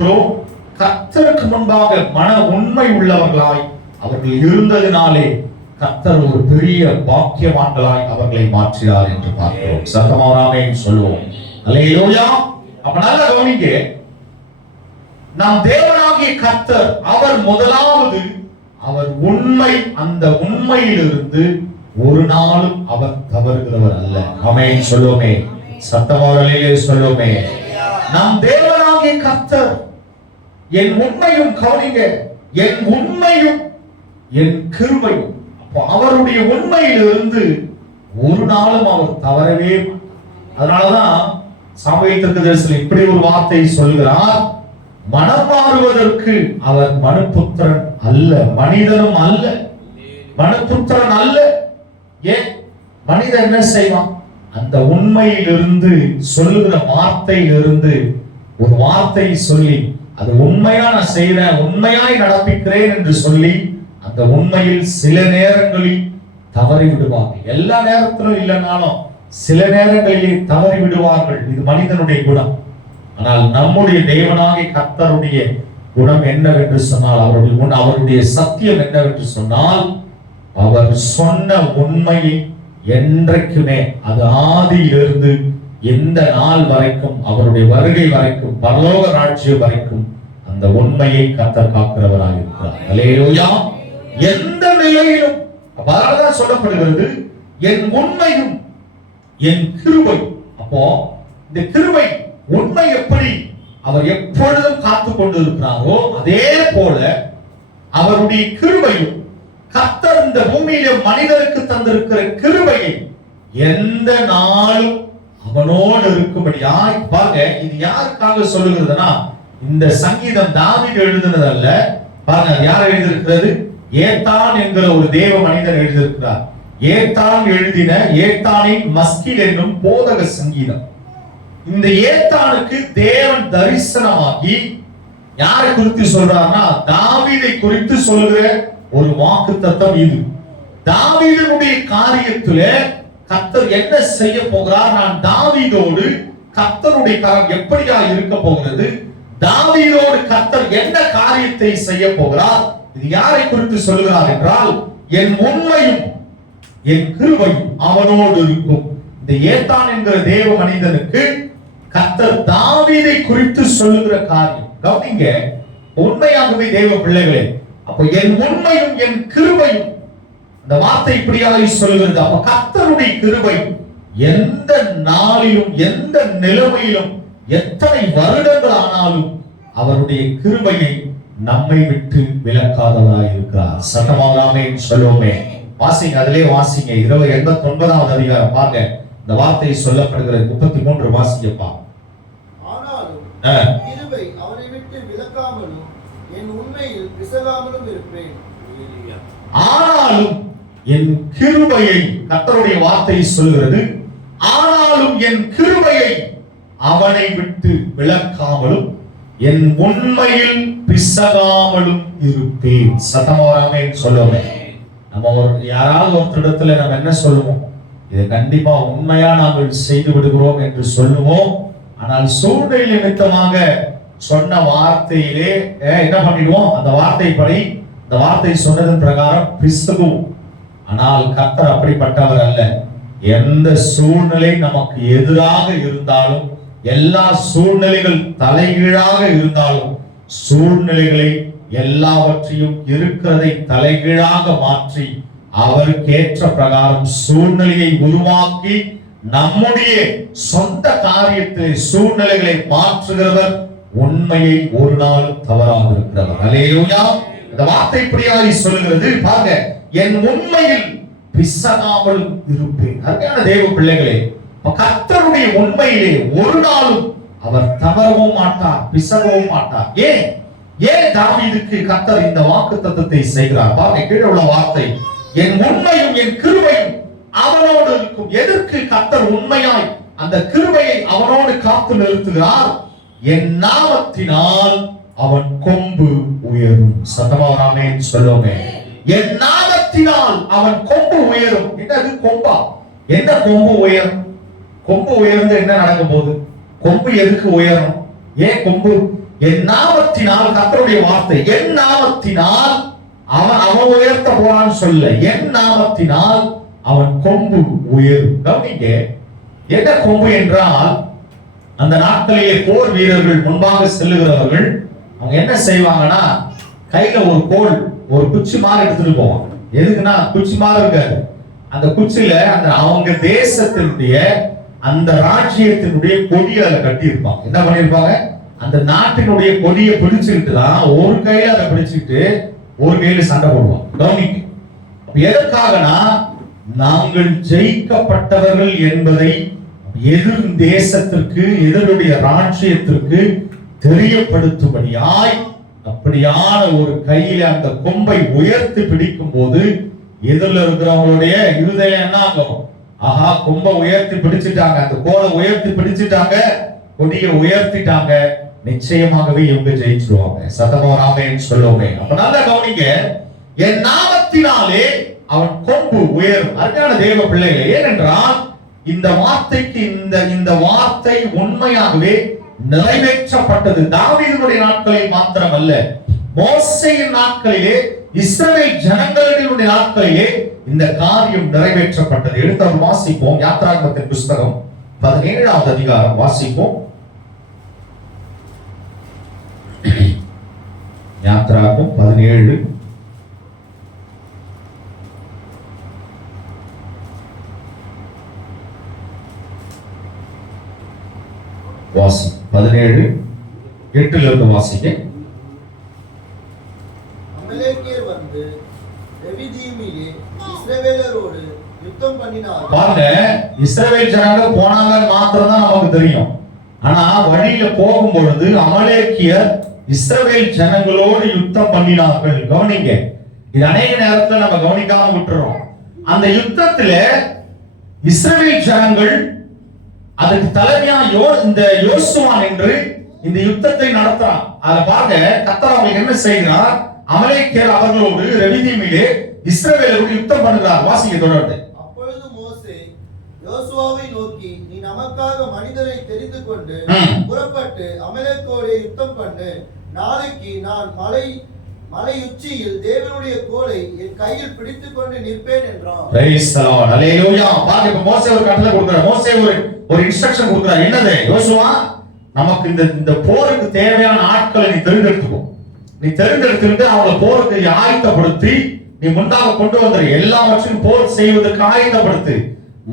கத்தருக்கு முன்பாக மன உண்மை உள்ளவர்களாய் அவர்கள் இருந்ததினாலே கத்தர் ஒரு பெரிய பாக்கியவான்களாய் அவர்களை மாற்றினார் என்று பார்க்கிறோம். சத்தமாராமே சொல்லுவோம். அல்லேலூயா. அப்ப நல்லா கவனிங்க. நாம் தேவனாகிய கத்தர் அவர் முதலாவது அவர் உண்மை அந்த உண்மையிலிருந்து ஒரு நாளும் அவர் தவறுகிறவர் அல்ல. ஆமென் சொல்லுவோமே. சத்தமாரலே சொல்லுவோமே. நம் தேவனாகிய கத்தர் என் உண்மையும் கவனிங்க. என் உண்மையும் என் கிருபையும். அப்போ அவருடைய உண்மையிலிருந்து ஒரு நாளும் அவர் தவறவே அதனாலதான் சமயத்திற்கு தரிசனம் இப்படி ஒரு வார்த்தை சொல்கிறார் மனம் மாறுவதற்கு அவர் மனுபுத்திரன் அல்ல மனிதனும் அல்ல. மனுபுத்திரன் அல்ல. ஏன்? மனிதன் என்ன செய்வான்? அந்த உண்மையிலிருந்து சொல்லுகிற வார்த்தையிலிருந்து ஒரு வார்த்தை சொல்லி அது உண்மையா நான் செய்யறேன் உண்மையாய் நடப்பிக்கிறேன் என்று சொல்லி அந்த உண்மையில் சில நேரங்களில் தவறி விடுவார்கள். எல்லா நேரத்திலும் இல்லைனாலும் சில நேரங்களிலே தவறி விடுவார்கள். இது மனிதனுடைய குணம். ஆனால் நம்முடைய தேவனாகிய கர்த்தருடைய குணம் என்னவென்று சொன்னால் அவருடைய குண- அவருடைய சத்தியம் என்னவென்று சொன்னால் அவர் சொன்ன உண்மையை என்றைக்குமே அது ஆதியிலிருந்து எந்த நாள் வரைக்கும் அவருடைய வருகை வரைக்கும் பரலோக ராட்சியம் வரைக்கும் அந்த உண்மையை கத்தர் காக்கிறவராக இருக்கிறார் எந்த நிலையிலும் அவ்வாறுதான் சொல்லப்படுகிறது என் உண்மையும் என் கிருபை அப்போ இந்த கிருபை உண்மை எப்படி அவர் எப்பொழுதும் காத்து கொண்டு இருக்கிறாரோ அதே போல அவருடைய கிருபையும் கத்தர் இந்த பூமியில மனிதருக்கு தந்திருக்கிற கிருபையை எந்த நாளும் அவனோடு இருக்கும்படியா பாருங்க இது யாருக்காக சொல்லுகிறதுனா இந்த சங்கீதம் தாவீது எழுதுனதல்ல. பாருங்க யார் எழுதியிருக்கிறது? ஏத்தான் என்கிற ஒரு தேவ மனிதன் எழுதியிருக்கிறார். ஏத்தான் எழுதின ஏத்தானின் மஸ்கில் என்னும் போதக சங்கீதம். இந்த ஏத்தானுக்கு தேவன் தரிசனமாகி யாரை குறித்து சொல்றாருன்னா தாவிதை குறித்து சொல்கிற ஒரு வாக்கு தத்தம் இது. தாவிதனுடைய காரியத்துல கத்தர் என்ன செய்ய போகிறார்? நான் தாவீதோடு கத்தருடைய கரம் எப்படியா இருக்க போகிறது? தாவீதோடு கத்தர் என்ன காரியத்தை செய்ய போகிறார்? இது யாரை குறித்து சொல்கிறார் என்றால் என் உண்மையும் என் கிருபையும் அவனோடு இருக்கும். இந்த ஏத்தான் என்கிற தேவ மனிதனுக்கு கத்தர் தாவீதை குறித்து சொல்லுகிற காரியம். கவனிங்க உண்மையாகவே தேவ பிள்ளைகளே அப்ப என் உண்மையும் என் கிருபையும் அந்த வார்த்தை இப்படியாக சொல்லுகிறது. அப்ப கர்த்தருடைய கிருபை எந்த நாளிலும் எந்த நிலைமையிலும் எத்தனை வருடங்கள் ஆனாலும் அவருடைய கிருபையை நம்மை விட்டு விலக்காதவராய் இருக்கிறார். சட்டமாகாமே சொல்லுவோமே. வாசிங்க அதிலே வாசிங்க. இருபது எண்பத்தி ஒன்பதாவது அதிகாரம். பாருங்க இந்த வார்த்தை சொல்லப்படுகிறது. முப்பத்தி மூன்று வாசிங்கப்பா ஆனாலும் என் கிருபையை கத்தருடைய வார்த்தை சொல்கிறது ஆனாலும் என் கிருபையை அவனை விட்டு விளக்காமலும் என் உண்மையில் பிசகாமலும் இருப்பேன். சத்தமாராமே சொல்லுவேன் நம்ம ஒரு யாராவது ஒருத்தரிடத்துல நம்ம என்ன சொல்லுவோம்? இதை கண்டிப்பா உண்மையா நாங்கள் செய்து விடுகிறோம் என்று சொல்லுவோம். ஆனால் சூழ்நிலை நிமித்தமாக சொன்ன வார்த்தையிலே என்ன பண்ணிடுவோம்? அந்த வார்த்தை படி இந்த வார்த்தை சொன்னதன் பிரகாரம் பிசுகும். ஆனால் கத்தர் அப்படிப்பட்டவர் அல்ல. எந்த சூழ்நிலை நமக்கு எதிராக இருந்தாலும் எல்லா சூழ்நிலைகள் தலைகீழாக இருந்தாலும் சூழ்நிலைகளை எல்லாவற்றையும் இருக்கிறதை தலைகீழாக மாற்றி அவருக்கேற்ற பிரகாரம் சூழ்நிலையை உருவாக்கி நம்முடைய சொந்த காரியத்தை சூழ்நிலைகளை மாற்றுகிறவர் உண்மையை ஒரு நாள் தவறாக இருக்கிறவர். அலையா இந்த வார்த்தை இப்படியாக சொல்லுகிறது. பாருங்க. என் உண்மையில் பிசகாமல் இருப்பேன். அருமையான தேவ பிள்ளைகளே அப்ப கர்த்தருடைய உண்மையிலே ஒரு நாளும் அவர் தவறவும் மாட்டார் பிசகவும் மாட்டார். ஏன்? ஏன் தாவீதுக்கு கர்த்தர் இந்த வாக்கு தத்துவத்தை செய்கிறார்? பாருங்க கீழே உள்ள வார்த்தை. என் உண்மையும் என் கிருபையும் அவனோடு இருக்கும். எதற்கு கர்த்தர் உண்மையாய் அந்த கிருபையை அவனோடு காத்து நிறுத்துகிறார்? என் நாமத்தினால் அவன் கொம்பு உயரும். சத்தமாராமே சொல்லுவோமே. என் நாமத்தினால் அவன் கொம்பு உயரும். என்னது கொம்பா? என்ன கொம்பு உயரும்? கொம்பு உயர்ந்து என்ன நடக்க போகுது கொம்பு எதுக்கு உயரும்? ஏன் கொம்பு? என் நாமத்தினால் கத்தருடைய வார்த்தை என் நாமத்தினால் அவன் அவன் உயர்த்த போறான்னு சொல்ல என் நாமத்தினால் அவன் கொம்பு உயரும். கவனிங்க என்ன கொம்பு என்றால் அந்த நாட்களிலே போர் வீரர்கள் முன்பாக செல்லுகிறவர்கள் அவங்க என்ன செய்வாங்கன்னா கையில ஒரு கோல் ஒரு குச்சி மாதிரி எடுத்துட்டு போவாங்க. எதுக்குன்னா குச்சி மாதிரி இருக்காது அந்த குச்சியில அந்த அவங்க தேசத்தினுடைய அந்த ராஜ்யத்தினுடைய கொடியை அதை கட்டியிருப்பாங்க. என்ன பண்ணியிருப்பாங்க? அந்த நாட்டினுடைய கொடியை பிடிச்சுக்கிட்டு தான் ஒரு கையில அதை பிடிச்சிட்டு ஒரு கையில சண்டை போடுவாங்க. கவனிக்க எதற்காகனா நாங்கள் ஜெயிக்கப்பட்டவர்கள் என்பதை எதிர் தேசத்திற்கு எதிருடைய ராஜ்யத்திற்கு தெரியப்படுத்தும்படியாய் அப்படியான ஒரு கையில அந்த கொம்பை உயர்த்தி பிடிக்கும் போது எதிரில் இருக்கிறவங்களுடைய இருதயம் என்ன ஆகும்? ஆஹா கொம்பை உயர்த்தி பிடிச்சிட்டாங்க. அந்த கோலை உயர்த்தி பிடிச்சிட்டாங்க. கொடியை உயர்த்திட்டாங்க. நிச்சயமாகவே இவங்க ஜெயிச்சிருவாங்க. சதமோ ராமேன்னு சொல்லுவோமே. அப்ப நல்லா கவனிங்க. என் நாமத்தினாலே அவன் கொம்பு உயரும். அருமையான தேவ பிள்ளைகள் ஏனென்றால் இந்த வார்த்தைக்கு இந்த இந்த வார்த்தை உண்மையாகவே நிறைவேற்றப்பட்டது. தாவீதுடைய நாட்களில் மாத்திரமல்ல மோசையின் நாட்களிலே இஸ்ரவேல் ஜனங்களினுடைய நாட்களிலே இந்த காரியம் நிறைவேற்றப்பட்டது. எடுத்து வாசிப்போம் யாத்ராகமத்தின் புஸ்தகம் பதினேழாவது அதிகாரம். வாசிப்போம். யாத்ராகம் பதினேழு வாசி பதினேழு எட்டுல இருந்து வாசிக்க பாருங்க இஸ்ரவேல் ஜனங்க போனாங்க மாத்திரம் தான் நமக்கு தெரியும். ஆனா வழியில போகும் பொழுது அமலேக்கியர் இஸ்ரவேல் ஜனங்களோடு யுத்தம் பண்ணினார்கள். கவனிங்க இது அநேக நேரத்துல நம்ம கவனிக்காம விட்டுறோம். அந்த யுத்தத்துல இஸ்ரவேல் ஜனங்கள் அதுக்கு தலைமையா யோ இந்த யோசுவான் என்று இந்த யுத்தத்தை நடத்துறான். அதை பாருங்க கத்தர் அவங்களுக்கு என்ன செய்கிறார்? அமலேக்கியர் அவர்களோடு ரெவிதீமிலே இஸ்ரவேலோடு யுத்தம் பண்ணுகிறார். வாசிக்க தொடர்ந்து. அப்பொழுது மோசே யோசுவாவை நோக்கி நீ நமக்காக மனிதரை தெரிந்து கொண்டு. புறப்பட்டு அமலேக்கோடே யுத்தம் பண்ணு. நாளைக்கு நான் மலை மலை உச்சியில் தேவனுடைய கோலை என் கையில் பிடித்துக் கொண்டு நிற்பேன் என்றான். பிரைஸ் தி லார்ட் ஹalleluya பாருங்க இப்ப மோசே ஒரு கட்டளை கொடுக்கிறார். மோசே ஒரு ஒரு இன்ஸ்ட்ரக்ஷன் கொடுக்கிறார். என்னது? யோசுவா நமக்கு இந்த இந்த போருக்கு தேவையான ஆட்களை நீ தேர்ந்தெடுத்துக்கோ. நீ தேர்ந்தெடுத்துட்டு அவங்கள போருக்கு ஆயத்தப்படுத்தி நீ முன்பாக கொண்டு வந்துரு. எல்லாவற்றையும் போர் செய்வதற்கு ஆயத்தப்படுத்து.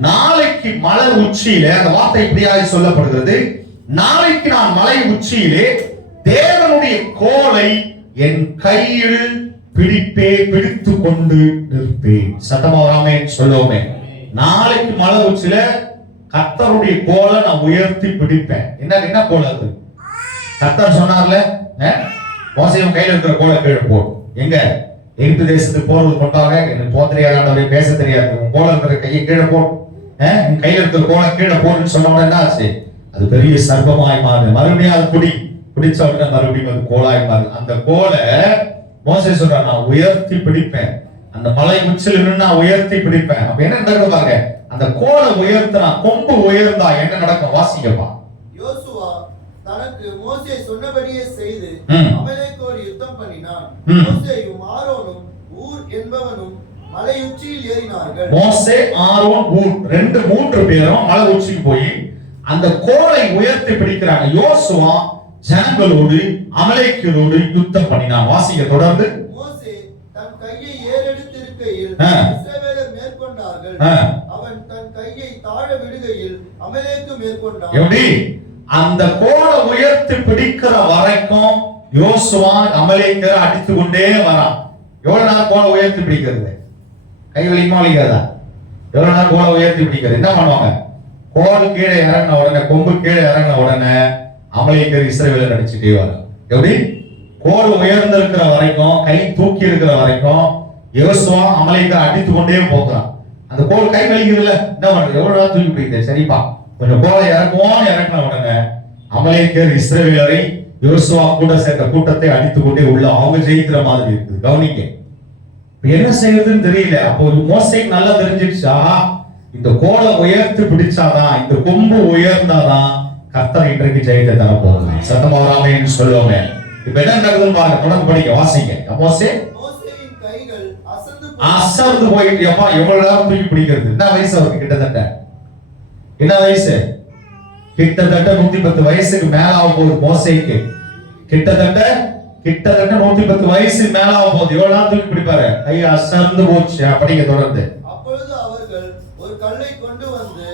நாளைக்கு மலை உச்சியிலே அந்த வார்த்தை இப்படியாக சொல்லப்படுகிறது. நாளைக்கு நான் மலை உச்சியிலே தேவனுடைய கோலை என் கையில் பிடிப்பே பிடித்து கொண்டு நிற்பேன். சத்தமா வராமே சொல்லுவோமே. நாளைக்கு மழை உச்சில கத்தருடைய கோலை நான் உயர்த்தி பிடிப்பேன். என்ன என்ன கோல அது? கத்தர் சொன்னார்ல மோசையும் கையில் இருக்கிற கோலை கீழே போடு எங்க? எகிப்து தேசத்துக்கு போறது கொண்டாங்க எனக்கு போக தெரியாதவரை பேச தெரியாது. உன் கோல இருக்கிற கையை கீழே போடு உன் கையில் இருக்கிற கோலை கீழே போடுன்னு சொன்ன என்ன ஆச்சு? அது பெரிய சர்ப்பமாய் மாறு மறுபடியும் அது குடி. பிடிச்ச உடனே மறுபடியும் அது கோலாய் மாறுது. அந்த கோலை மோசே சொல்றான் நான் உயர்த்தி பிடிப்பேன். அந்த மலை உச்சில நின்று நான் உயர்த்தி பிடிப்பேன். அப்ப என்ன நடக்கும் பாருங்க. அந்த கோலை உயர்த்தினா கொம்பு உயர்ந்தா என்ன நடக்கும்? வாசிக்கப்பா யோசுவா தனக்கு மோசே சொன்னபடியே செய்து ம். அமலேக்கோடு யுத்தம் பண்ணினான். ம். மோசேயும் ஆரோனும் ஊர் என்பவனும் மலை உச்சியில் ஏறினார்கள். மோசே ஆரோன் ஊர் ரெண்டு மூன்று பேரும் மலை உச்சிக்கு போய் அந்த கோலை உயர்த்தி பிடிக்கிறாங்க. யோசுவா ஜனங்களோடு அமலேக்கியரோடு யுத்தம் பண்ணினான் வாசிக்க தொடர்ந்து. மோசே தன் கையை ஏறெடுத்திருக்கையில் ஆ. இஸ்ரவேலர் மேற்கொண்டார்கள். ஆ, அவன் தன் கையை தாழ விடுகையில் அமலேக்கு மேற்கொண்டான். எப்படி? அந்த கோலை உயர்த்தி பிடிக்கிற வரைக்கும் யோசுவா அமலேக்கர் அடித்து கொண்டே வரான். எவ்வளவு நாள் கோலை உயர்த்தி பிடிக்கிறது? கை வலிக்குமா வலிக்காதா? எவ்வளவு நாள் கோலை உயர்த்தி பிடிக்கிறது? என்ன பண்ணுவாங்க? கோல் கீழே இறங்கின உடனே கொம்பு கீழே இறங்கின உடனே அமலேக்கர் இஸ்ரேவேல நடிச்சுட்டே வரும் எப்படி? கோல் உயர்ந்திருக்கிற வரைக்கும் கை தூக்கி இருக்கிற வரைக்கும் யோசுவா அமலேக்கர் அடித்து கொண்டே போகிறான். அந்த கோல் கை வலிக்குதுல்ல? என்ன பண்றது? எவ்வளவு நாள் தூக்கி போயிட்டு சரிப்பா. கொஞ்சம் கோலை இறக்குவோம் இறங்கின உடனே அமலேக்கர் இஸ்ரேவேலரை யோசுவா கூட சேர்ந்த கூட்டத்தை அடித்து கொண்டே உள்ள அவங்க ஜெயிக்கிற மாதிரி இருக்குது. கவனிங்க. என்ன செய்யறதுன்னு தெரியல. அப்போ மோசைக்கு நல்லா தெரிஞ்சிருச்சா இந்த கோலை உயர்த்து பிடிச்சாதான் இந்த கொம்பு உயர்ந்தாதான் கர்த்தர் இன்றைக்கு ஜெயத்தை தர போகிறார் சத்தமா ராமேன்னு சொல்லுவோமே. இப்ப என்ன நடக்குதுன்னு பாருங்க. தொடர்ந்து படிக்க வாசிங்க. அசந்து அசர்ந்து போயிட்டு அம்மா எவ்வளவு நேரம் தூக்கி பிடிக்கிறது? என்ன வயசு அவருக்கு கிட்டத்தட்ட? என்ன வயசு? கிட்டத்தட்ட நூத்தி பத்து வயசுக்கு மேல ஆக போகுது மோசைக்கு. கிட்டத்தட்ட கிட்டத்தட்ட நூத்தி பத்து வயசு மேல ஆக போகுது. எவ்வளவு நேரம் தூக்கி பிடிப்பாரு? கை அசர்ந்து போச்சு. படிக்க தொடர்ந்து. அப்பொழுது அவர்கள் ஒரு கல்லை கொண்டு வந்து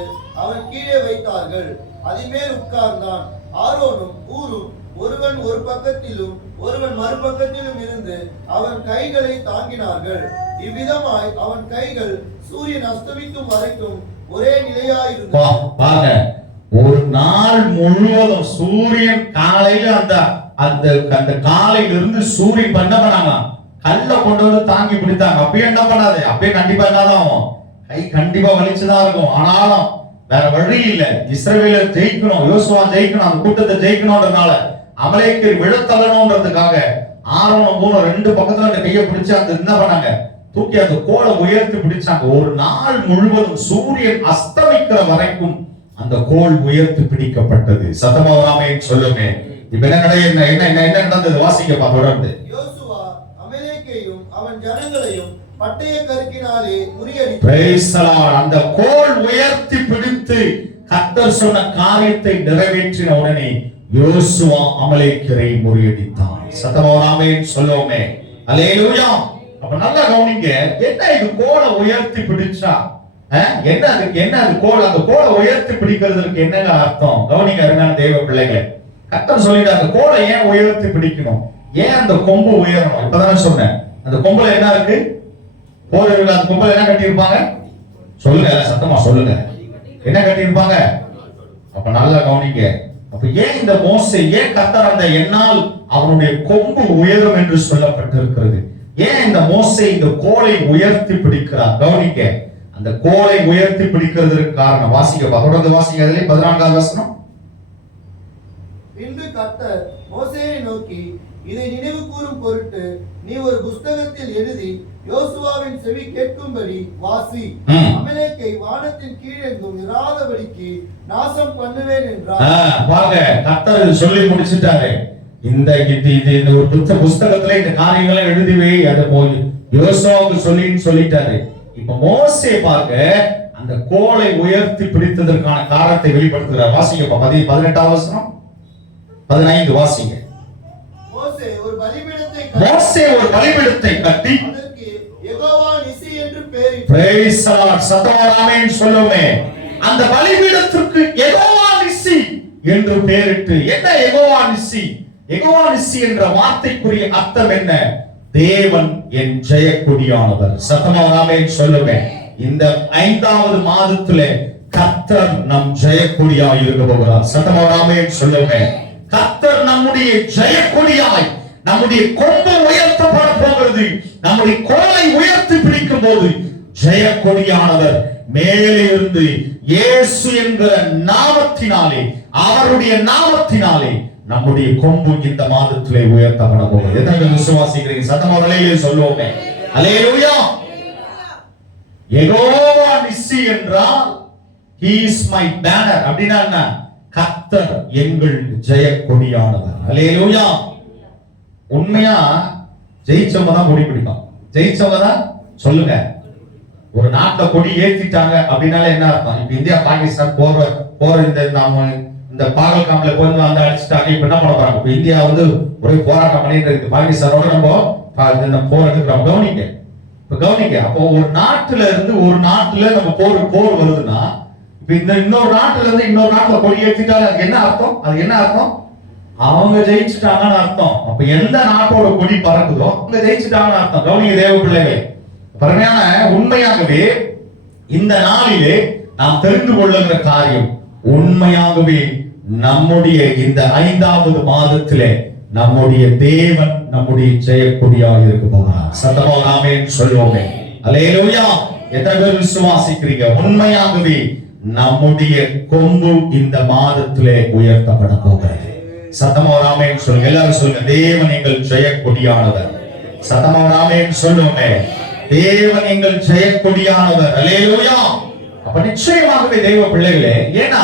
அவன் கீழே வைத்தார்கள். அதிமேல் உட்கார்ந்தான். ஆரோனும் ஊரும் ஒருவன் ஒரு பக்கத்திலும் ஒருவன் மறுபக்கத்திலும் இருந்து அவன் கைகளை தாங்கினார்கள். இவ்விதமாய் அவன் கைகள் சூரியன் அஸ்தமிக்கும் வரைக்கும் ஒரே பா- நிலையாயிருந்தது ஒரு நாள் முழுவதும் சூரியன் காலையில அந்த அந்த அந்த காலையிலிருந்து சூரியன் பண்ண பண்ணாங்க கல்ல கொண்டு வந்து தாங்கி பிடித்தாங்க. அப்பயே என்ன பண்ணாது? அப்பயும் கண்டிப்பா என்னதான் ஆகும்? கை கண்டிப்பா வலிச்சுதான் இருக்கும். ஆனாலும் வேற வழி இல்ல. இஸ்ரவேல ஜெயிக்கணும் யோசுவா ஜெயிக்கணும் அந்த கூட்டத்தை ஜெயிக்கணும்ன்றதுனால அமலைக்கு விழத்தள்ளணும்ன்றதுக்காக ஆரோணம் மூணு ரெண்டு பக்கத்துல அந்த கையை பிடிச்சு அந்த என்ன பண்ணாங்க? தூக்கி அந்த கோலை உயர்த்தி பிடிச்சாங்க. ஒரு நாள் முழுவதும் சூரியன் அஸ்தமிக்கிற வரைக்கும் அந்த கோல் உயர்த்தி பிடிக்கப்பட்டது. சத்தமாவாமே சொல்லுங்க இப்ப என்ன நடை- என்ன என்ன என்ன நடந்தது? வாசிக்கப்பா தொடர்ந்து. அவன் ஜனங்களையும் பட்டய கருக்கினாலே அந்த கோல் உயர்த்தி பிடித்து கத்தர் சொன்ன காரியத்தை நிறைவேற்றின உடனே யோசுவா அமலேக்கரை முறியடித்தான். சத்தமோராமே சொல்லுவோமே. அலேலூயா அப்ப நல்லா கவனிங்க என்ன இது கோலை உயர்த்தி பிடிச்சா? என்ன அதுக்கு என்ன அது கோல்? அந்த கோலை உயர்த்தி பிடிக்கிறதுக்கு என்னங்க அர்த்தம்? கவனிங்க அருமையான பிள்ளைகள். கத்தர் சொல்லிட்டு அந்த கோலை ஏன் உயர்த்தி பிடிக்கணும்? ஏன் அந்த கொம்பு உயரணும்? இப்பதானே சொன்னேன். அந்த கொம்புல என்ன இருக்கு? போறவர்கள் அந்த கும்பல் என்ன கட்டியிருப்பாங்க? சொல்லுங்க சத்தமா சொல்லுங்க. என்ன கட்டியிருப்பாங்க? அப்ப நல்லா கவனிங்க. அப்ப ஏன் இந்த மோசை ஏன் கத்தர் அந்த என்னால் அவனுடைய கொம்பு உயரும் என்று சொல்லப்பட்டிருக்கிறது? ஏன் இந்த மோசை இந்த கோலை உயர்த்தி பிடிக்கிறார்? கவனிக்க அந்த கோலை உயர்த்தி பிடிக்கிறதுக்கு காரணம் வாசிக்க தொடர்ந்து வாசிக்க அதுல பதினான்காவது வசனம். பின்பு கத்தர் மோசையை நோக்கி இதை நினைவு கூறும் பொருட்டு நீ ஒரு புஸ்தகத்தில் எழுதி யோசுவாவின் செவி கேட்கும்படி வாசி. அமலேக்கை வானத்தின் கீழெங்கும் இராதபடிக்கு நாசம் பண்ணுவேன் என்றார். பாருங்க கர்த்தர் இது சொல்லி முடிச்சிட்டாரு. இந்த இது இந்த ஒரு புத்த புஸ்தகத்துல இந்த காரியங்களை எழுதி வை அதை போய் யோசுவாவுக்கு சொல்லின்னு சொல்லிட்டாரு. இப்ப மோசே பார்க்க அந்த கோலை உயர்த்தி பிடித்ததற்கான காரணத்தை வெளிப்படுத்துகிறார். வாசிங்க பதி பதினெட்டாம் வசனம்? பதினைந்து வாசிங்க. மோசே ஒரு பலிபீடத்தை கட்டி என்று பெயரிட்டார் சொல்லுமே. அந்த பலிபீடத்திற்கு எகோவா நிசி என்று பெயரிட்டு என்ன எகோவா நிசி? எகோவா நிசி என்ற வார்த்தைக்குரிய அர்த்தம் என்ன? தேவன் என் ஜெயக்குடியானவர். சத்தமா சொல்லுமே. இந்த ஐந்தாவது மாதத்திலே கத்தர் நம் ஜெயக்குடியாய் இருக்க போகிறார். சத்தமா சொல்லுமே. கத்தர் நம்முடைய ஜெயக்கொடியாய் நம்முடைய கொம்பு உயர்த்தப்பட போகிறது. நம்முடைய கோலை உயர்த்தி பிடிக்கும் போது ஜெயக்கொடியானவர் மேலே இருந்து இயேசு என்கிற நாமத்தினாலே அவருடைய நாமத்தினாலே நம்முடைய கொம்பு இந்த மாதத்திலே உயர்த்தப்பட போகிறது எத்தனை விசுவாசிக்கிறீங்க? சத்தமோரலையிலே சொல்லுவோமே. அலேலூயா எகோவா நிசி என்றால் ஹீஸ் மை பேனர் அப்படின்னா என்ன? கத்தர் எங்கள் ஜெய கொடியானவர் அல்லேலூயா உண்மையா? ஜெயிச்சவங்க தான் கொடி பிடிக்கும் ஜெயிச்சவங்க தான்? சொல்லுங்க. ஒரு நாட்டை கொடி ஏற்றிட்டாங்க அப்படின்னாலே என்ன அர்த்தம்? இப்ப இந்தியா பாகிஸ்தான் போற போற இந்த நாம இந்த பாகல்காம்ல கொண்டு வந்து அடிச்சுட்டாங்க. இப்ப என்ன பண்ண போறாங்க? இப்ப இந்தியா வந்து ஒரே போராட்டம் பண்ணிட்டு இருக்கு. பாகிஸ்தானோட நம்ம பா- இந்த போர் எடுக்கிறோம் கவனிக்க இப்ப கவனிக்க அப்போ ஒரு நாட்டுல இருந்து ஒரு நாட்டுல நம்ம போர் போர் வருதுன்னா இப்ப இந்த இன்னொரு நாட்டுல இருந்து இன்னொரு நாட்டுல கொடி ஏற்றிட்டாலே அதுக்கு என்ன அர்த்தம்? அது என்ன அர்த்தம்? அவங்க ஜெயிச்சுட்டாங்கன்னு அர்த்தம். அப்ப எந்த நாட்டோட கொடி பறக்குதோ அவங்க ஜெயிச்சுட்டாங்கன்னு அர்த்தம். கவனிங்க தேவ பிள்ளைகள் பரமையான உண்மையாகவே இந்த நாளிலே நாம் தெரிந்து கொள்ளுகிற காரியம் உண்மையாகவே நம்முடைய இந்த ஐந்தாவது மாதத்திலே நம்முடைய தேவன் நம்முடைய செய்யக்கூடியாக இருக்க போகிறார் சத்தமா நாமே சொல்லுவோமே. அலேலூயா எத்தனை பேர் விசுவாசிக்கிறீங்க? உண்மையாகவே நம்முடைய கொம்பு இந்த மாதத்திலே உயர்த்தப்பட போகிறது. சத்தமா ராமேன் சொல்லுங்க. எல்லாரும் சொல்லுங்க தேவன் எங்கள் செய்யக்கூடியானவர் சத்தமா ராமேன் சொல்லுவோமே. தேவன் எங்கள் ஜெயக்கொடியானவர். அலேலூயா அப்ப நிச்சயமாகவே தெய்வ பிள்ளைகளே ஏன்னா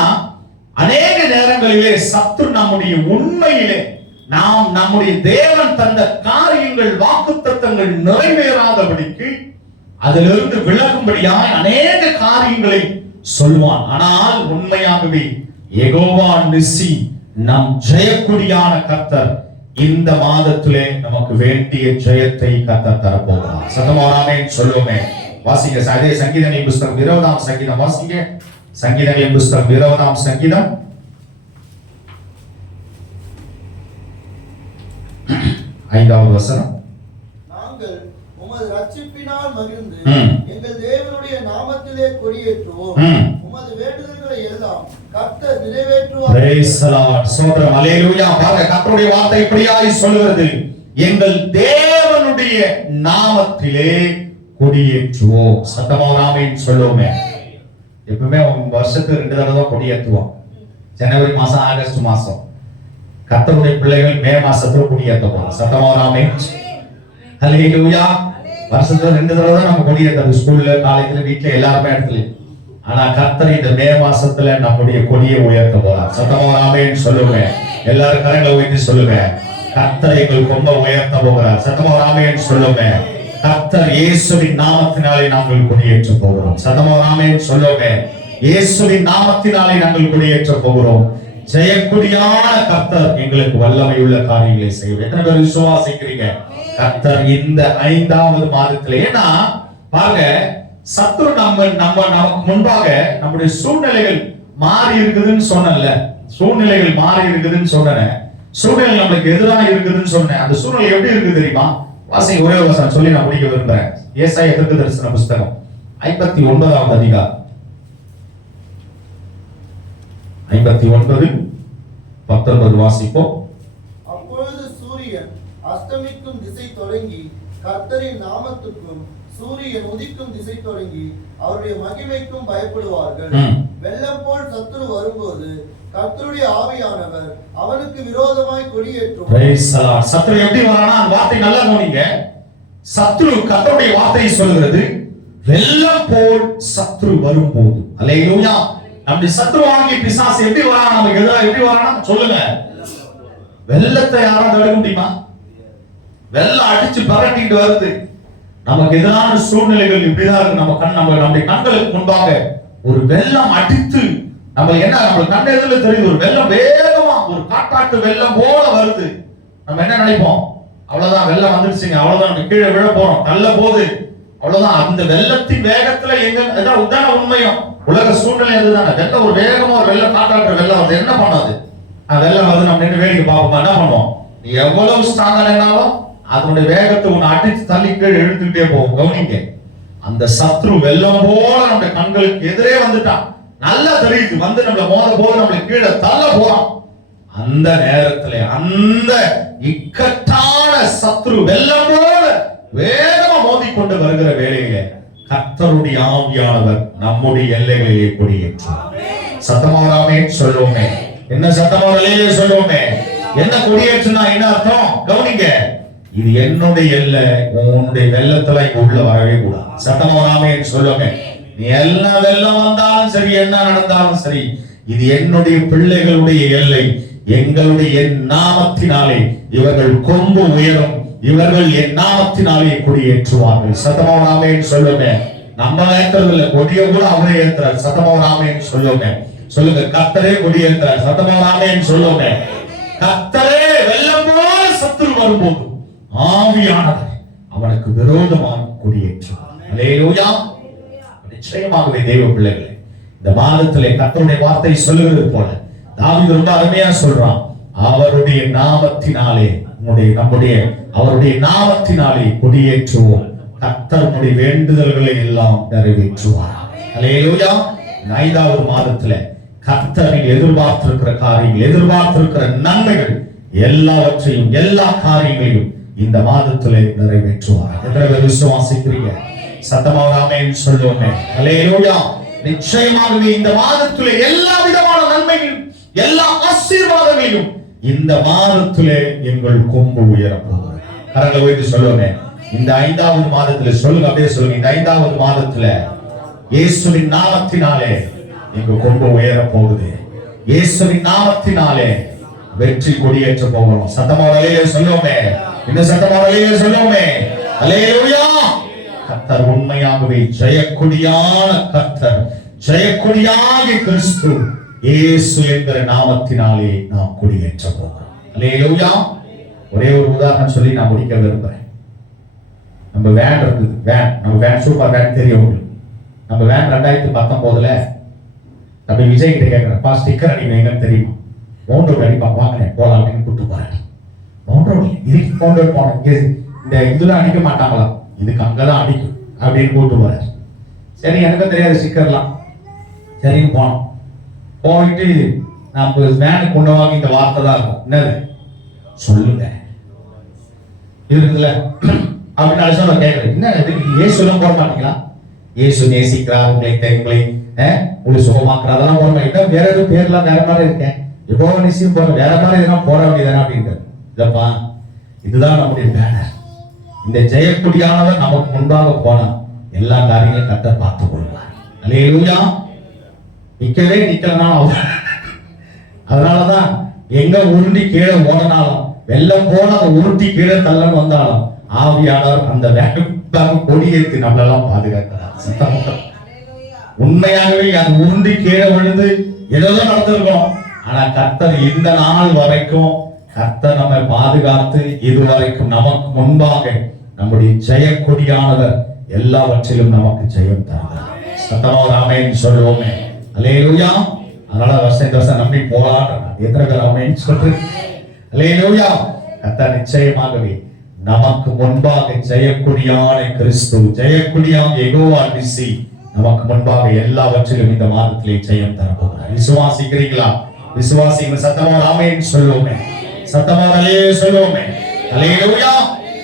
அநேக நேரங்களிலே சத்து நம்முடைய உண்மையிலே நாம் நம்முடைய தேவன் தந்த காரியங்கள் வாக்குத்தத்தங்கள் நிறைவேறாதபடிக்கு அதிலிருந்து விலகும்படியாய் அநேக காரியங்களை சொல்வான். ஆனால் உண்மையாகவே எகோவா நிசி நம் ஜெயக்குடியான கர்த்தர் இந்த மாதத்திலே நமக்கு வேண்டிய ஜெயத்தை கர்த்தர் தரப்போகிறார். சத்தமாராமே சொல்லுவோமே. வாசிங்க. அதே சங்கீதங்களின் புஸ்தகம் இருபதாம் சங்கீதம். வாசிங்க. சங்கீதங்களின் புஸ்தகம் இருபதாம் சங்கீதம். ஐந்தாவது வசனம். நாங்கள் உமது ரட்சிப்பினால் மகிழ்ந்து. எங்கள் தேவனுடைய நாமத்திலே கொடியேற்றுவோம். உமது வேண்டுதல்களை எல்லாம் சோதரம் பாருங்க கர்த்தருடைய வார்த்தை இப்படியாய் சொல்லுகிறது. எங்கள் தேவனுடைய நாமத்திலே கொடியேற்றுவோம். சத்தமா ராமேன் சொல்லுவோமே. எப்பவுமே வருஷத்துக்கு ரெண்டு தடவை தான் கொடியேற்றுவோம். ஜனவரி மாசம் ஆகஸ்ட் மாசம். கத்தருடைய பிள்ளைகள் மே மாசத்துல கொடியேற்ற போறோம் வருஷத்துல ரெண்டு தடவை தான் நம்ம கொடியேற்றது ஸ்கூல்ல காலேஜ்ல வீட்டுல எல்லாருமே இடத்துல ஆனா கர்த்தர் இந்த மே மாசத்துல நம்முடைய கொடியை உயர்த்த போறார் சத்தமா ஆமென் சொல்லுவேன் எல்லாரும் கரங்களை உயர்த்தி சொல்லுவேன் கர்த்தர் எங்கள் கொம்ப உயர்த்த போகிறார். சத்தமா ஆமென் சொல்லுவேன் கர்த்தர் இயேசுவின் நாமத்தினாலே நாங்கள் கொடியேற்ற போகிறோம். சத்தமா ஆமென் சொல்லுவேன் இயேசுவின் நாமத்தினாலே நாங்கள் கொடியேற்ற போகிறோம். ஜெயக்குடியான கர்த்தர் எங்களுக்கு வல்லமை உள்ள காரியங்களை செய்யும் எத்தனை பேர் விசுவாசிக்கிறீங்க? கர்த்தர் இந்த ஐந்தாவது மாதத்துல. ஏன்னா பாருங்க சத்துரு நம்ம நம்ம நமக்கு முன்பாக நம்முடைய சூழ்நிலைகள் மாறி இருக்குதுன்னு சொன்னேன்ல. சூழ்நிலைகள் மாறி இருக்குதுன்னு சொன்னேன். சூழ்நிலை நம்மளுக்கு எதிராக இருக்குதுன்னு சொன்னேன். அந்த சூழ்நிலை எப்படி இருக்கு தெரியுமா? வாசி ஒரே வசனம் சொல்லி நான் முடிக்க விரும்புறேன். ஏசாய எதிர்க்கு தரிசன புஸ்தகம் ஐம்பத்தி ஒன்பதாவது அதிகாரம். ஐம்பத்தி ஒன்பது பத்தொன்பது வாசிப்போம். அப்பொழுது சூரியன் அஸ்தமிக்கும் திசை தொடங்கி கர்த்தரின் நாமத்துக்கும் சூரியன் உதிக்கும் திசை தொடங்கி அவருடைய மகிமைக்கும் பயப்படுவார்கள். வெள்ளம் போல் சத்துரு வரும்போது கர்த்தருடைய ஆவியானவர் அவனுக்கு விரோதமாய் கொடியேற்றும். சத்துரு எப்படி வரானா? அந்த வார்த்தை நல்லா கவனிங்க. சத்துரு கர்த்தருடைய வார்த்தையை சொல்கிறது வெள்ளம் போல் சத்துரு வரும்போது. அல்லேலூயா நம்முடைய சத்துருவாகிய பிசாசு எப்படி வரானா? நமக்கு எதிராக எப்படி வரானா? சொல்லுங்க. வெள்ளத்தை யாராவது தடுக்க முடியுமா? வெள்ளம் அடிச்சு பரட்டிட்டு வருது. நமக்கு எதிரான சூழ்நிலைகள் இப்படிதான் நம்ம கண் நம்ம நம்முடைய கண்களுக்கு முன்பாக ஒரு வெள்ளம் அடித்து நம்ம என்ன நம்ம கண் எதிரில் தெரியுது. ஒரு வெள்ளம் வேகமா ஒரு காட்டாட்டு வெள்ளம் போல வருது. நம்ம என்ன நினைப்போம்? அவ்வளவுதான் வெள்ளம் வந்துருச்சுங்க அவ்வளவுதான் நம்ம கீழே விழ போறோம். தள்ள போது அவ்வளவுதான். அந்த வெள்ளத்தின் வேகத்துல எங்க இதான் உதான உண்மையும். உலக சூழ்நிலை அதுதானே. வெள்ளம் ஒரு வேகமா ஒரு வெள்ளம் காட்டாட்டு வெள்ளம் வருது. என்ன பண்ணாது வெள்ளம் வந்து நம்ம நின்று வேடிக்கை பார்ப்போம்? என்ன பண்ணுவோம்? நீ எவ்வளவு ஸ்ட்ராங்கா நின்னாலும் அதனுடைய வேகத்தை உன்னை அடிச்சு தள்ளி கீழே எழுத்துக்கிட்டே போகும். கவனிங்க. அந்த சத்ரு வெள்ளம் போல நம்முடைய கண்களுக்கு எதிரே வந்துட்டான். நல்லா தெரியுது. வந்து நம்மள மோத போது நம்மளை கீழே தள்ள போறான். அந்த நேரத்துல அந்த இக்கட்டான சத்ரு வெள்ளம் போல வேகமா மோதி கொண்டு வருகிற வேலையில கர்த்தருடைய ஆவியானவர் நம்முடைய எல்லைகளிலே கொடியேற்றும் சத்தமாவராமே சொல்லுவோமே. என்ன சத்தமாவரலே சொல்லுவோமே. என்ன கொடியேற்றுனா என்ன அர்த்தம்? கவனிங்க. இது என்னுடைய எல்லை உன்னுடைய வெள்ளத்துல இங்க உள்ள வரவே கூடாது. சத்தமாவராமே சொல்லுவோமே நீ எல்லா வெள்ளம் வந்தாலும் சரி என்ன நடந்தாலும் சரி இது என்னுடைய பிள்ளைகளுடைய எல்லை. எங்களுடைய நாமத்தினாலே இவர்கள் கொம்பு உயரும் இவர்கள் என் நாமத்தினாலே கொடியேற்றுவார்கள் சத்தமாவராமே சொல்லுங்க. நம்ம ஏத்துறது இல்ல கொடிய கூட அவரே ஏத்துறார். சத்தமாவராமேன்னு சொல்லுங்க. சொல்லுங்க கத்தரே கொடியேற்றார் சத்தமாவராமேன்னு சொல்லுங்க. கத்தரே வெள்ளம் போல சத்துரு வரும்போது. ஆவியானவர் அவனுக்கு விரோதமாக அல்லேலூயா. நிச்சயமாகவே தெய்வ பிள்ளைகளே இந்த மாதத்திலே கர்த்தருடைய வார்த்தை சொல்லுகிறது போல தாவீது ரொம்ப அருமையா சொல்றான் அவருடைய நாமத்தினாலே நம்முடைய நம்முடைய அவருடைய நாமத்தினாலே கொடியேற்றுவோம். கர்த்தருடைய வேண்டுதல்களை எல்லாம் நிறைவேற்றுவார். அல்லேலூயா. இந்த ஐந்தாவது மாதத்துல கர்த்தரில் எதிர்பார்த்திருக்கிற காரியங்கள் எதிர்பார்த்திருக்கிற நன்மைகள் எல்லாவற்றையும் எல்லா காரியங்களையும் இந்த மாதத்திலே நிறைவேற்றுவார் எத்தனை பேர் விசுவாசிக்கிறீங்க? சத்தமாகாமேன்னு சொல்லுவோமே. அல்லேலூயா நிச்சயமாகவே இந்த மாதத்திலே எல்லா விதமான நன்மையும் எல்லா ஆசீர்வாதங்களையும் இந்த மாதத்திலே எங்கள் கொம்பு உயரப் போகிறது கரங்களை உயர்த்தி சொல்லுவோமே. இந்த ஐந்தாவது மாதத்துல சொல்லுங்க அப்படியே சொல்லுங்க. இந்த ஐந்தாவது மாதத்துல இயேசுவின் நாமத்தினாலே எங்க கொம்பு உயர போகுது இயேசுவின் நாமத்தினாலே வெற்றி கொடியேற்ற போகிறோம். சத்தமாக சொல்லுவோமே. இந்த சத்தமாடலையே சொல்லுவோமே. அலையா கத்தர் உண்மையாகவே ஜெயக்கொடியான கத்தர் ஜெயக்குடியாகி கிறிஸ்து இயேசு என்கிற நாமத்தினாலே நாம் குடியேற்ற போகிறோம் அலையா ஒரே ஒரு உதாரணம் சொல்லி நான் முடிக்க விரும்புறேன். நம்ம வேன் இருக்குது வேன் நம்ம வேன் சூப்பர் வேன் தெரியும் உங்களுக்கு. நம்ம வேன் ரெண்டாயிரத்தி பத்தொன்பதுல நம்ம விஜய் கிட்ட கேட்கிறப்பா ஸ்டிக்கர் அடிக்கிறீங்கன்னு தெரியுமா? மூன்று அடிப்பா வாங்கினேன் போலாம் அப்படின்னு கூப்பிட்டு போறேன். இதுக்கு போன்ற போனோம். இங்க இந்த இதுல அடிக்க மாட்டாங்களா? இதுக்கு அங்கதான் அடிக்கும் அப்படின்னு கூப்பிட்டு போறாரு. சரி எனக்கு தெரியாது ஸ்டிக்கர்லாம் சரின்னு போனோம். போயிட்டு நம்ம வேனுக்கு கொண்டு வாங்கி இந்த வார்த்தை தான் இருக்கும். என்னது? சொல்லுங்க. இருக்குதுல்ல? அப்படின்னு அழைச்சா கேட்கறேன் என்ன இதுக்கு ஏசுலாம் போட மாட்டீங்களா? ஏசு நேசிக்கிறார் உங்களை உங்களை உங்களை சுகமாக்குறார். அதெல்லாம் போட மாட்டேன் வேற எதுவும் பேர்லாம் வேற மாதிரி இருக்கேன். இப்போ நேசியும் போற வேற மாதிரி எதனா போட வேண்டியதானே அப்படின்ட்டு இதப்பா இதுதான் நம்முடைய பேனர் இந்த ஜெயக்குடியானவர் நமக்கு முன்பாக போனால் எல்லா காரியங்களையும் கத்த பார்த்து கொள்வார். அல்லேலூயா நிக்கவே நிக்கலாம் அதனாலதான் எங்க உருண்டி கீழே ஓடனாலும் வெள்ளம் போல அந்த உருட்டி கீழே தள்ளன்னு வந்தாலும் ஆவியானவர் அந்த வேகம் கொடியேற்றி நம்மளெல்லாம் பாதுகாக்கிறார். சத்தமா உண்மையாகவே அது உருண்டி கீழே விழுந்து ஏதோ நடந்திருக்கும். ஆனா கர்த்தர் இந்த நாள் வரைக்கும் கர்த்தர் நம்மை பாதுகாத்து இதுவரைக்கும் நமக்கு முன்பாக நம்முடைய ஜெயக்கொடியானவர் எல்லாவற்றிலும் நமக்கு ஜெயம் தந்தார் சத்தமா ராமேன்னு சொல்லுவோமே. அலேலுயா அதனால வருஷம் இந்த வருஷம் நம்பி போலாம் எத்தனை பேர் ராமேன்னு சொல்றது? அலேலுயா கர்த்தர் நிச்சயமாகவே நமக்கு முன்பாக ஜெயக்குடியான கிறிஸ்து ஜெயக்குடியாம் எகோவா நிசி நமக்கு முன்பாக எல்லாவற்றிலும் இந்த மாதத்திலே ஜெயம் தரப்போகிறார். விசுவாசிக்கிறீங்களா விசுவாசிங்க சத்தமா ராமேன்னு சொல்லுவோமே. சத்தமாக சொல்லுவோமே. அலையிலூயா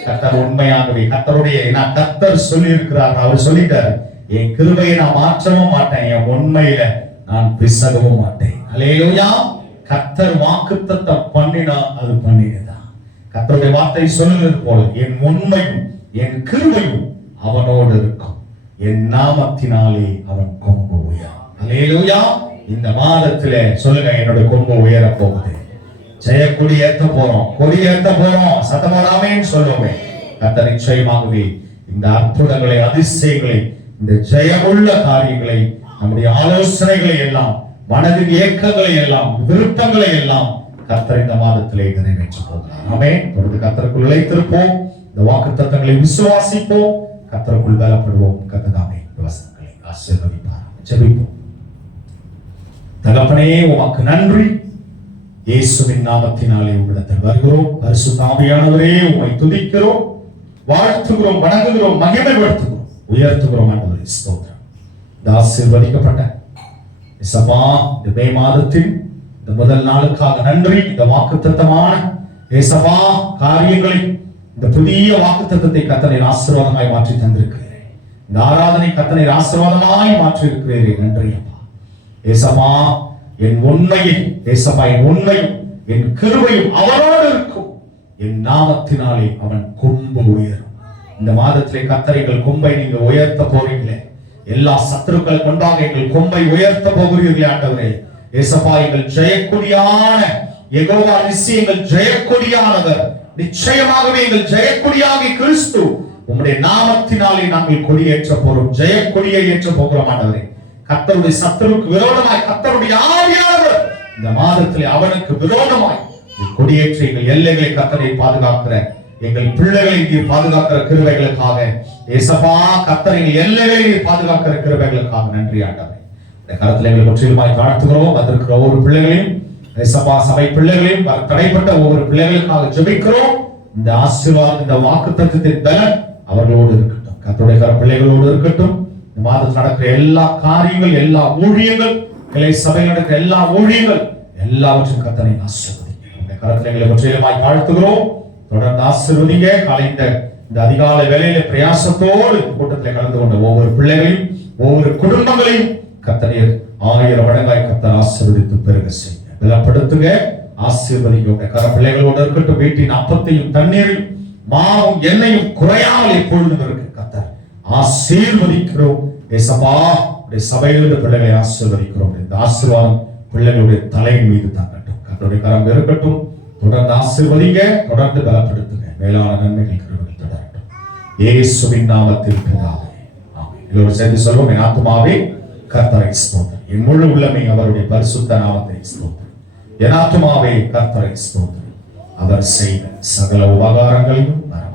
கத்தர் உண்மையாகவே கத்தருடைய நான் கத்தர் சொல்லியிருக்கிறார். அவர் சொல்லிட்டார் என் கிருபையை நான் மாற்றவும் மாட்டேன் என் உண்மையில நான் பிசகவும் மாட்டேன். அல்லேலூயா கத்தர் வாக்குத்தத்தை பண்ணினா அது பண்ணினதான் கத்தருடைய வார்த்தை சொல்லுவது போல என் உண்மையும் என் கிருபையும் அவனோடு இருக்கும். என் நாமத்தினாலே அவன் கொம்பு உயா அலையிலூயா இந்த மாதத்துல சொல்லுங்க என்னோட கொம்பு உயர போகுது. ஜெய கொடி ஏத்த போறோம். கொடி ஏத்த போறோம் சத்தமாராமேன்னு சொல்லுவோமே. கத்த நிச்சயமாகவே இந்த அற்புதங்களை அதிசயங்களை இந்த ஜெயமுள்ள காரியங்களை நம்முடைய ஆலோசனைகளை எல்லாம் மனதின் இயக்கங்களை எல்லாம் விருப்பங்களை எல்லாம் கத்தர் இந்த மாதத்திலே நிறைவேற்ற போகிறார். ஆமே தொடர்ந்து கத்தருக்குள் இழைத்திருப்போம் இந்த வாக்கு தத்தங்களை விசுவாசிப்போம். கத்தருக்குள் பலப்படுவோம். கத்ததாமே வசனங்களை ஆசீர்வதிப்பார் ஜெபிப்போம். தகப்பனே உமக்கு நன்றி. இயேசுவின் நாமத்தினாலே உங்களிடத்தில் வருகிறோம். தாமையானவரே உண துதிக்கிறோம். வாழ்த்துகிறோம் வணங்குகிறோம் மகிமைப்படுத்துகிறோம். உயர்த்துகிறோம் ஆண்டவரே ஸ்தோத்திரம். இந்த ஆசீர்வதிக்கப்பட்ட சபா இந்த மே மாதத்தின் இந்த முதல் நாளுக்காக நன்றி. இந்த வாக்குத்தத்தமான ஏசபா காரியங்களை இந்த புதிய வாக்குத்தத்தத்தை கத்தனை ஆசீர்வாதமாய் மாற்றி தந்திருக்கிறேன். இந்த ஆராதனை கத்தனை ஆசீர்வாதமாய் மாற்றி இருக்கிறேன் நன்றி அப்பா. ஏசபா என் உண்மையை ஏசப்பா உண்மையும் என் கிருபையும் அவரோடு இருக்கும். என் நாமத்தினாலே அவன் கொம்பு உயரும். இந்த மாதத்திலே கத்தரைகள் கொம்பை நீங்க உயர்த்த போறீங்களே எல்லா சத்துருக்கள் கொண்டாக எங்கள் கொம்பை உயர்த்த போகிறீர்களே ஆண்டவரே. ஏசப்பா எங்கள் ஜெயக்குடியான எகோவா நிசி எங்கள் ஜெயக்குடியானவர். நிச்சயமாகவே எங்கள் ஜெயக்குடியாகி கிறிஸ்து உம்முடைய நாமத்தினாலே நாங்கள் கொடியேற்ற போறோம். ஜெயக்கொடியை ஏற்ற போகிறோம் ஆண்டவரே. கத்தருடைய சத்துருக்கு விரோதமாய் கத்தருடைய ஆவியானவர் இந்த மாதத்தில் அவனுக்கு விரோதமாய் கொடியேற்ற எங்கள் எல்லைகளை கத்தரை பாதுகாக்கிற எங்கள் பிள்ளைகளை நீர் பாதுகாக்கிற கிருவைகளுக்காக ஏசப்பா கத்தரை எங்கள் எல்லைகளை நீர் பாதுகாக்கிற கிருவைகளுக்காக நன்றி ஆண்டவரே. இந்த கருத்தில் எங்களை முற்றிலுமாய் வாழ்த்துகிறோம் வந்திருக்கிற ஒவ்வொரு பிள்ளைகளையும் ஏசப்பா சபை பிள்ளைகளையும் தடைப்பட்ட ஒவ்வொரு பிள்ளைகளுக்காக ஜெபிக்கிறோம். இந்த ஆசீர்வாதம் இந்த வாக்கு தத்துவத்தின் பலன் அவர்களோடு இருக்கட்டும் கர்த்தருடைய பிள்ளைகளோடு இருக்கட்டும். இந்த மாதத்தில் நடக்கிற எல்லா காரியங்கள் எல்லா ஊழியங்கள் கிளை சபையில் நடக்கிற எல்லா ஊழியங்கள் எல்லாவற்றும் கத்தனை ஆசிர்வதிங்க. இந்த கரத்தில் எங்களை முற்றிலுமாய் தாழ்த்துகிறோம். தொடர்ந்து ஆசிர்வதிங்க. கலைந்த இந்த அதிகாலை வேலையில பிரயாசத்தோடு கூட்டத்தில் கலந்து கொண்ட ஒவ்வொரு பிள்ளைகளையும் ஒவ்வொரு குடும்பங்களையும் கத்தனையர் ஆயிரம் மடங்காய் கத்தர் ஆசிர்வதித்து பெருக செய்ய விலப்படுத்துங்க ஆசீர்வதிங்க. உங்க கர பிள்ளைகளோடு இருக்கட்டும். வீட்டின் அப்பத்தையும் தண்ணீரையும் மாவும் எண்ணெயும் குறையாமல் எப்பொழுதும் இருக்கு ஆசீர்வதிக்கிறோம். ஏசப்பா உடைய சபையிலிருந்து பிள்ளைகளை ஆசீர்வதிக்கிறோம். இந்த ஆசீர்வாதம் பிள்ளைகளுடைய தலையின் மீது தாங்கட்டும். கட்டுடைய கரம் இருக்கட்டும் தொடர்ந்து ஆசீர்வதிங்க தொடர்ந்து பலப்படுத்துங்க. மேலான நன்மைகள் கிருபைகள் தொடரட்டும். ஏசுவின் நாமத்தில் பிதாவே இதோடு சேர்ந்து சொல்வோம் என் ஆத்மாவே கர்த்தரை ஸ்தோத்திரம். என் முழு உள்ளமே அவருடைய பரிசுத்த நாமத்தை ஸ்தோத்திரம். என் ஆத்மாவே கர்த்தரை ஸ்தோத்திரம். அவர் செய்த சகல உபகாரங்களையும் மறவாதே.